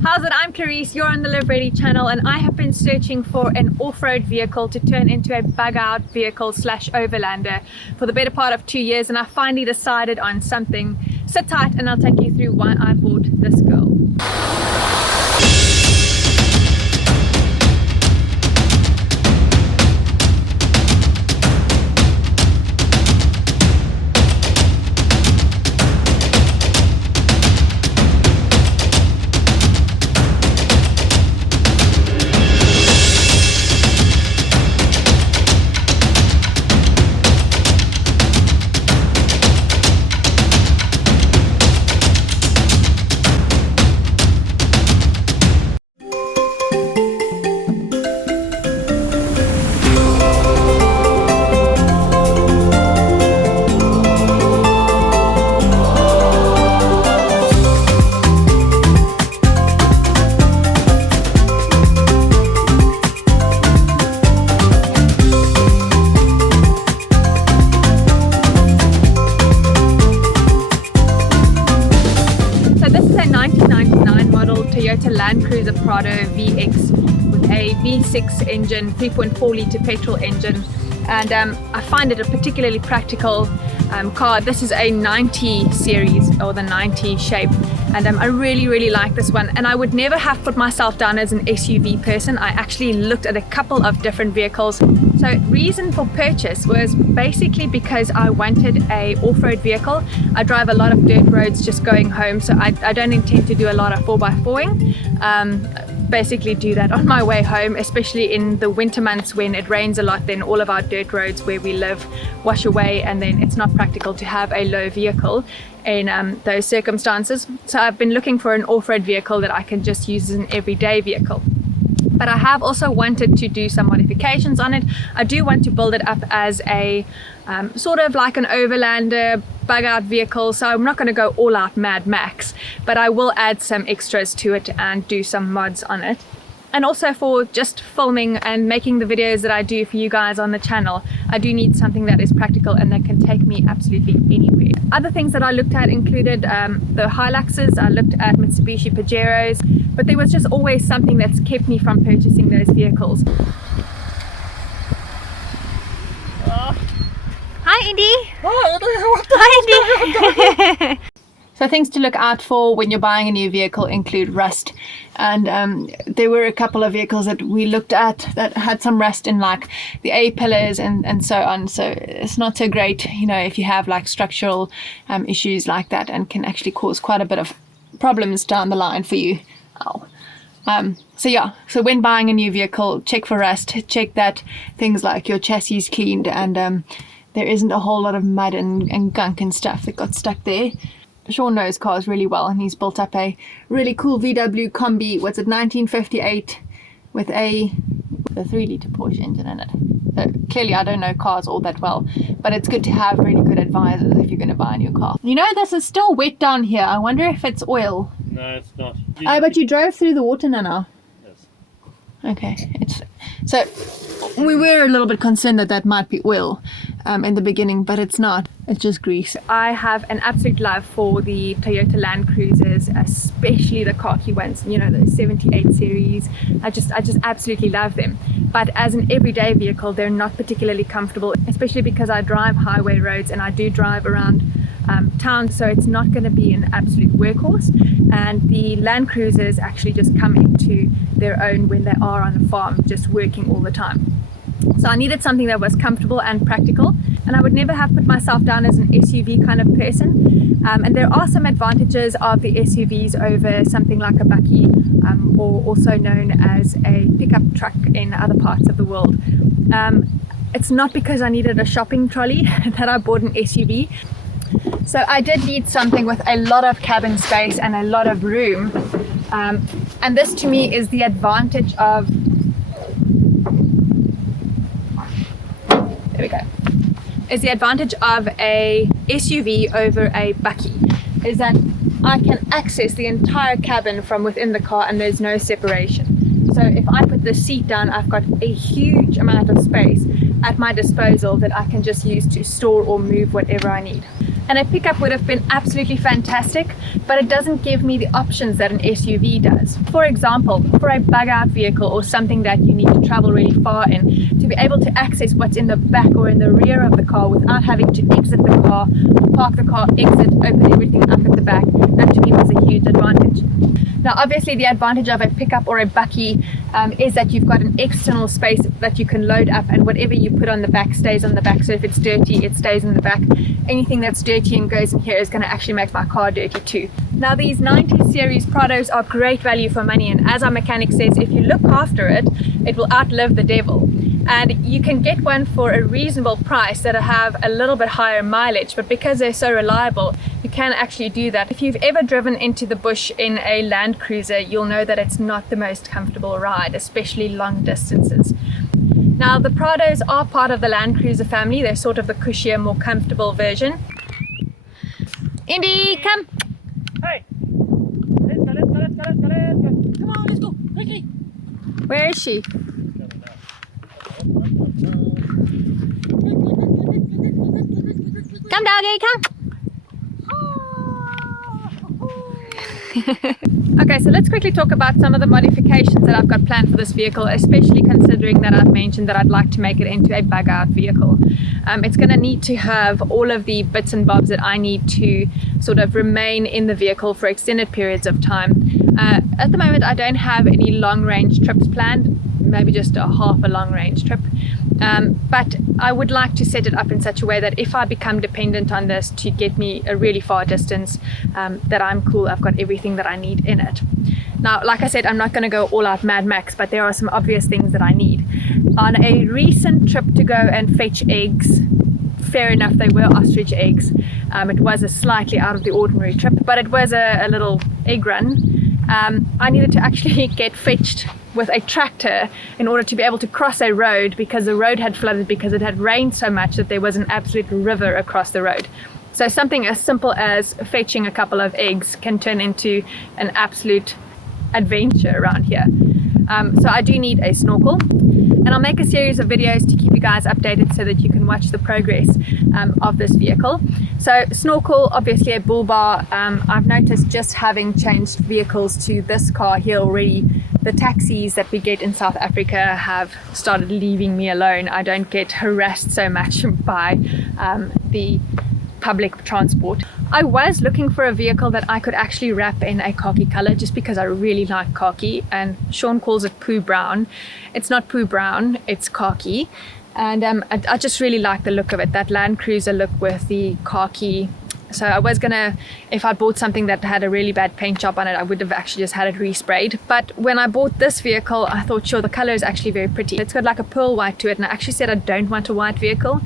How's it? I'm Clarice, you're on the Live Ready channel, and I have been searching for an off-road vehicle to turn into a bug-out vehicle / overlander for the better part of 2 years, and I finally decided on something. Sit tight and I'll take you through why I bought this girl. Toyota Land Cruiser Prado VX with a V6 engine, 3.4 litre petrol engine, and I find it a particularly practical car. This is a 90 series, or the 90 shape, and I really like this one, and I would never have put myself down as an SUV person. I actually looked at a couple of different vehicles. So reason for purchase was basically because I wanted a off-road vehicle. I drive a lot of dirt roads just going home, so I don't intend to do a lot of 4x4ing. Basically do that on my way home, especially in the winter months when it rains a lot. Then all of our dirt roads where we live wash away, and then it's not practical to have a low vehicle in those circumstances. So I've been looking for an off-road vehicle that I can just use as an everyday vehicle. But I have also wanted to do some modifications on it. I do want to build it up as a sort of like an overlander bug out vehicle, so I'm not going to go all out Mad Max, but I will add some extras to it and do some mods on it. And also for just filming and making the videos that I do for you guys on the channel, I do need something that is practical and that can take me absolutely anywhere. Other things that I looked at included the Hiluxes, I looked at Mitsubishi Pajeros, but there was just always something that's kept me from purchasing those vehicles. Hi Indy! Hi Indy! So things to look out for when you're buying a new vehicle include rust, and there were a couple of vehicles that we looked at that had some rust in like the A-pillars and so on, so it's not so great, you know, if you have like structural issues like that, and can actually cause quite a bit of problems down the line for you. So yeah, so when buying a new vehicle, check for rust, check that things like your chassis is cleaned and there isn't a whole lot of mud and gunk and stuff that got stuck there. Sean knows cars really well, and he's built up a really cool VW Combi, what's it, 1958, with a 3-litre Porsche engine in it. So clearly I don't know cars all that well, but it's good to have really good advisors if you're going to buy a new car. You know, this is still wet down here. I wonder if it's oil. No, it's not. Oh, but you drove through the water now. Yes. Okay, so we were a little bit concerned that might be oil in the beginning, but it's not. It's just grease. I have an absolute love for the Toyota Land Cruisers, especially the khaki ones, you know, the 78 series. I just absolutely love them. But as an everyday vehicle, they're not particularly comfortable, especially because I drive highway roads and I do drive around town, so it's not going to be an absolute workhorse. And the Land Cruisers actually just come into their own when they are on a farm, just working all the time. So I needed something that was comfortable and practical, and I would never have put myself down as an SUV kind of person. And there are some advantages of the SUVs over something like a bakkie, or also known as a pickup truck in other parts of the world. It's not because I needed a shopping trolley that I bought an SUV. So I did need something with a lot of cabin space and a lot of room, and this to me is the advantage of, there we go, is the advantage of a SUV over a bakkie, is that I can access the entire cabin from within the car and there's no separation. So if I put the seat down, I've got a huge amount of space at my disposal that I can just use to store or move whatever I need. And a pickup would have been absolutely fantastic, but it doesn't give me the options that an SUV does. For example, for a bug out vehicle or something that you need to travel really far in, to be able to access what's in the back or in the rear of the car without having to exit the car, park the car, exit, open everything up at the back, that to me was a huge advantage. Now obviously the advantage of a pickup or a bakkie is that you've got an external space that you can load up, and whatever you put on the back stays on the back. So if it's dirty, it stays in the back. Anything that's dirty and goes in here is going to actually make my car dirty too. Now these 90 series Prados are great value for money, and as our mechanic says, if you look after it, it will outlive the devil. And you can get one for a reasonable price that have a little bit higher mileage, but because they're so reliable, you can actually do that. If you've ever driven into the bush in a Land Cruiser, you'll know that it's not the most comfortable ride, especially long distances. Now the Prados are part of the Land Cruiser family. They're sort of the cushier, more comfortable version. Indy, come! Hey! Let's go, let's go, let's go, let's go, let's go. Come on, let's go, quickly! Where is she? Come, doggy, come! Okay, so let's quickly talk about some of the modifications that I've got planned for this vehicle, especially considering that I've mentioned that I'd like to make it into a bug out vehicle. It's going to need to have all of the bits and bobs that I need to sort of remain in the vehicle for extended periods of time. At the moment I don't have any long range trips planned, maybe just a half a long range trip. But I would like to set it up in such a way that if I become dependent on this to get me a really far distance, that I'm cool, I've got everything that I need in it. Now, like I said, I'm not going to go all out Mad Max, but there are some obvious things that I need. On a recent trip to go and fetch eggs, fair enough, they were ostrich eggs. It was a slightly out of the ordinary trip, but it was a little egg run. I needed to actually get fetched with a tractor in order to be able to cross a road, because the road had flooded because it had rained so much that there was an absolute river across the road. So something as simple as fetching a couple of eggs can turn into an absolute adventure around here. So I do need a snorkel, and I'll make a series of videos to keep you guys updated so that you can watch the progress of this vehicle. So snorkel, obviously a bull bar. I've noticed just having changed vehicles to this car here already, the taxis that we get in South Africa have started leaving me alone. I don't get harassed so much by the public transport. I was looking for a vehicle that I could actually wrap in a khaki color, just because I really like khaki, and Sean calls it poo brown. It's not poo brown, it's khaki, and I just really like the look of it, that Land Cruiser look with the khaki. So I was gonna, if I bought something that had a really bad paint job on it, I would have actually just had it resprayed. But when I bought this vehicle, I thought, sure, the color is actually very pretty. It's got like a pearl white to it, and I actually said I don't want a white vehicle,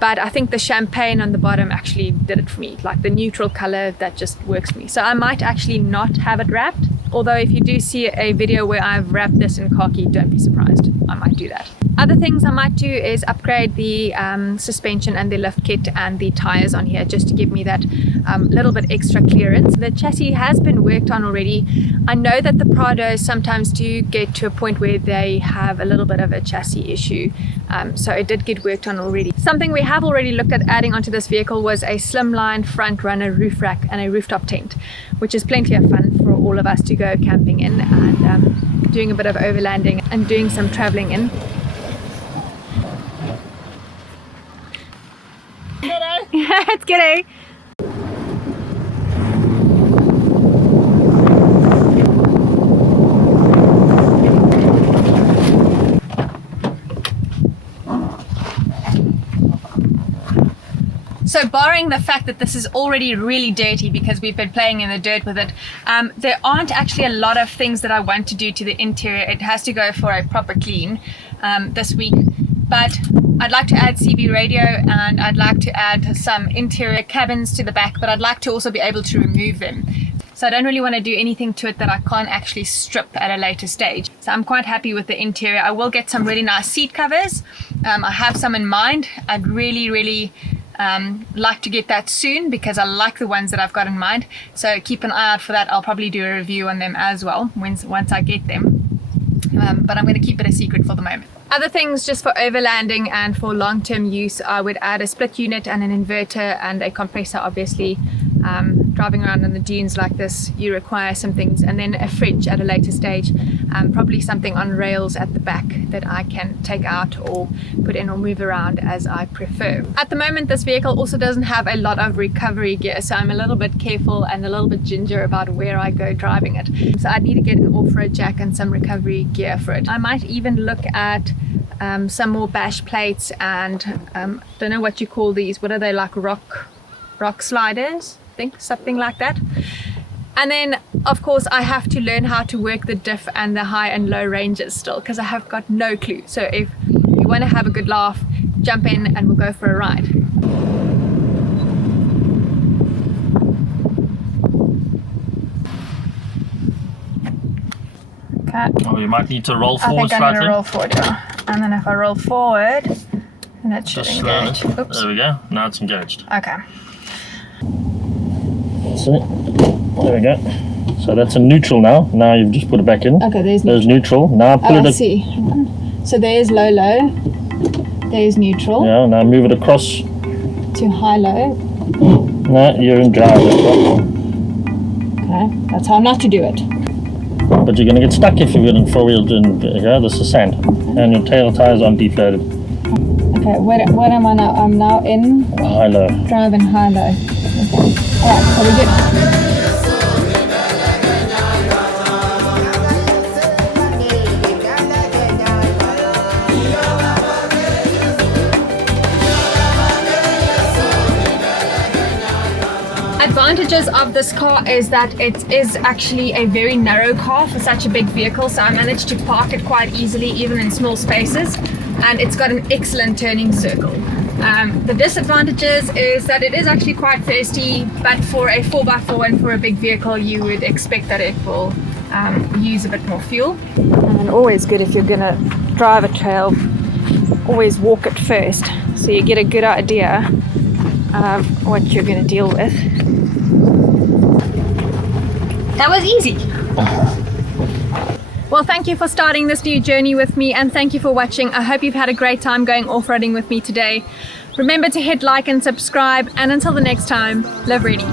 but I think the champagne on the bottom actually did it for me, like the neutral color, that just works for me. So I might actually not have it wrapped, although if you do see a video where I've wrapped this in khaki, don't be surprised, I might do that. Other things I might do is upgrade the suspension and the lift kit and the tires on here, just to give me that little bit extra clearance. The chassis has been worked on already. I know that the Prados sometimes do get to a point where they have a little bit of a chassis issue, so it did get worked on already. Something we have already looked at adding onto this vehicle was a slimline front runner roof rack and a rooftop tent, which is plenty of fun for all of us to go camping in and doing a bit of overlanding and doing some traveling in. It's good, eh? So barring the fact that this is already really dirty because we've been playing in the dirt with it, there aren't actually a lot of things that I want to do to the interior. It has to go for a proper clean this week. But I'd like to add CB radio, and I'd like to add some interior cabins to the back, but I'd like to also be able to remove them. So I don't really want to do anything to it that I can't actually strip at a later stage. So I'm quite happy with the interior. I will get some really nice seat covers. I have some in mind. I'd really like to get that soon, because I like the ones that I've got in mind. So keep an eye out for that. I'll probably do a review on them as well once I get them. But I'm going to keep it a secret for the moment. Other things just for overlanding and for long-term use, I would add a split unit and an inverter and a compressor. Obviously, driving around in the dunes like this, you require some things, and then a fridge at a later stage, probably something on rails at the back that I can take out or put in or move around as I prefer. At the moment, this vehicle also doesn't have a lot of recovery gear, so I'm a little bit careful and a little bit ginger about where I go driving it. So I need to get an off-road jack and some recovery gear for it. I might even look at some more bash plates and don't know what you call these. What are they, like rock sliders? I think something like that. And then of course I have to learn how to work the diff and the high and low ranges still, because I have got no clue. So if you want to have a good laugh, jump in and we'll go for a ride. Okay. Oh, you might need to roll forward I think I need slightly. to roll forward, yeah. And then if I roll forward, then it should Just engage. slowly. Oops. There we go. Now it's engaged. Okay. That's it. There we go. So that's a neutral now. Now you've just put it back in. Okay, There's neutral. Now put Oh, it. I see. So there's low, low. There's neutral. Yeah. Now move it across. To high, low. No, you're in drive. Okay, that's how not to do it. But you're going to get stuck if you're in four-wheel. Yeah, this is sand, and your tail tires aren't deflated. Okay, what am I now? I'm now in High low. drive and high, low. Okay. Alright, so we're good. Advantages of this car is that it is actually a very narrow car for such a big vehicle, so I managed to park it quite easily even in small spaces, and it's got an excellent turning circle. The disadvantages is that it is actually quite thirsty, but for a 4x4 and for a big vehicle you would expect that it will use a bit more fuel. And always good if you're gonna drive a trail, always walk it first so you get a good idea of what you're gonna deal with. That was easy. Well, thank you for starting this new journey with me, and thank you for watching. I hope you've had a great time going off-roading with me today. Remember to hit like and subscribe, and until the next time, live ready.